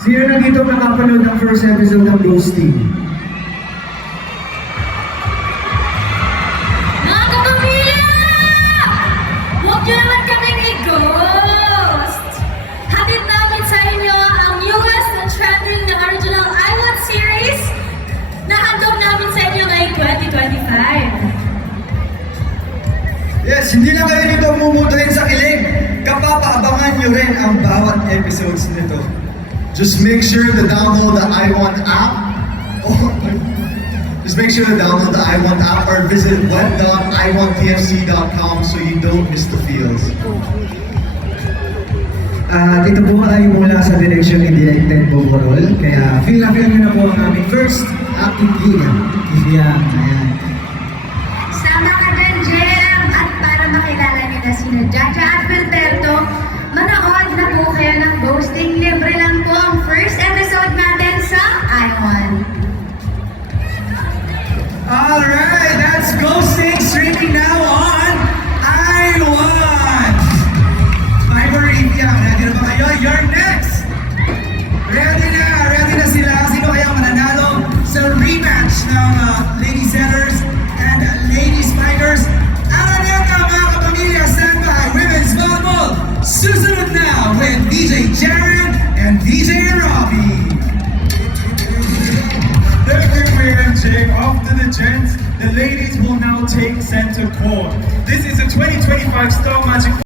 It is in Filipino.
Sino na dito nakapanood ng first episode ng Ghosting? Mga kapamilya! Huwag niyo naman kaming i-ghost! Hatid namin sa inyo ang newest and trending na original I Want series na handog namin sa inyo ngayong 2025. Yes, hindi na kayo dito mumutahin sa kilig. Kapapaabangan nyo rin ang bawat episodes nito. Just make sure to download the I Want app. Just make sure to download the I Want app or visit web.iwanttfc.com so you don't miss the feels. At ito po ay mula sa direksyon ni Directed Boborol. Kaya feel na nyo na po ang aming first acting lead. Ayan. Sama ka dyan, Jem! At para makilala niyo na sina Jaja at Wilberto, manood na po kayo ng Ghosting. Libre lang po ang first episode natin sa I Want. Alright, that's Ghosting streaming now on I Want! Fiber India, ready na ba kayo? You're next! Ready na sila. Sino kaya mananalo sa rematch ng Lady Sellers and Lady Spiders? Araneta mga kapamilya, stand by Women's Volleyball! Susunod na with DJ Jared and DJ Robbie! Everywhere, Jay. Off to the gents. The ladies will now take center court. This is a 2025 Star Magic